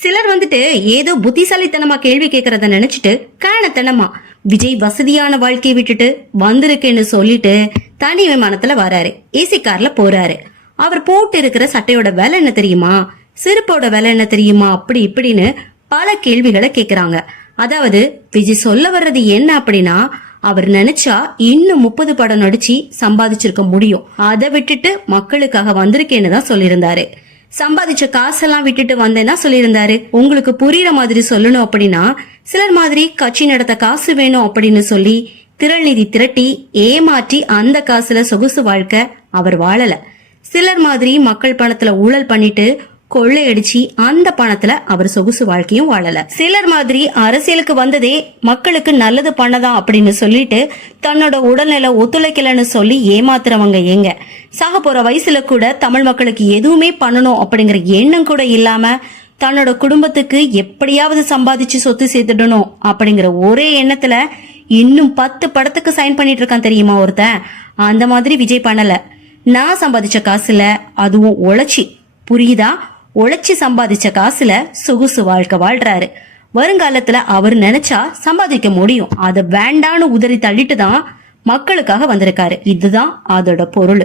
சிலர் வந்துட்டு ஏதோ புத்திசாலித்தனமா கேள்வி கேக்குறத நினைச்சிட்டு காணத்தனமா விஜய் வசதியான வாழ்க்கையை விட்டுட்டு வந்திருக்கேன்னு சொல்லிட்டு தனி விமானத்துல வராரு, ஏசி கார்ல போறாரு. அவர் போட்டு இருக்கிற சட்டையோட விலை என்ன தெரியுமா, செருப்போட விலை என்ன தெரியுமா, அப்படி இப்படின்னு பல கேள்விகளை கேக்குறாங்க. அதாவது விஜய் சொல்ல வர்றது என்ன அப்படின்னா, அவர் நினைச்சா இன்னும் 30 படம் நடிச்சு சம்பாதிச்சிருக்க முடியும், அதை விட்டுட்டு மக்களுக்காக வந்திருக்கேன்னு தான் சொல்லியிருந்தாரு. சம்பாதிச்ச காசெல்லாம் விட்டுட்டு வந்தேன்னா சொல்லியிருந்தாரு. உங்களுக்கு புரியுற மாதிரி சொல்லணும் அப்படின்னா, சிலர் மாதிரி கட்சி நடத்த காசு வேணும் அப்படின்னு சொல்லி திரள் நிதி திரட்டி ஏமாற்றி அந்த காசுல சொகுசு வாழ்க்கை அவர் வாழல. சிலர் மாதிரி மக்கள் பணத்துல ஊழல் பண்ணிட்டு கொள்ளையடிச்சு அந்த பணத்துல அவர் சொகுசு வாழ்க்கையும் வாழல. சிலர் மாதிரி அரசியலுக்கு வந்ததே மக்களுக்கு நல்லது பண்ணதான் அப்படின்னு சொல்லிட்டு தன்னோட உடல்நிலை ஒத்துழைக்கலன்னு சொல்லி ஏமாத்துறவங்க எங்க. சாக போற வயசுல கூட தமிழ் மக்களுக்கு எதுவுமே பண்ணணும் அப்படிங்கிற எண்ணம் கூட இல்லாம தன்னோட குடும்பத்துக்கு எப்படியாவது சம்பாதிச்சு சொத்து சேர்த்துடணும் அப்படிங்கிற ஒரே எண்ணத்துல இன்னும் 10 படத்துக்கு சைன் பண்ணிட்டு இருக்கான் தெரியுமா ஒருத்தன். அந்த மாதிரி விஜய் பண்ணல. நான் சம்பாதிச்ச காசுல, அதுவும் உழைச்சி, புரியுதா, உழைச்சி சம்பாதிச்ச காசுல சொகுசு வாழ்க்கை வாழ்றாரு. வருங்காலத்துல அவர் நினைச்சா சம்பாதிக்க முடியும், அதை வேண்டான்னு உதறி தள்ளிட்டு தான் மக்களுக்காக வந்திருக்காரு. இதுதான் அதோட பொருள்.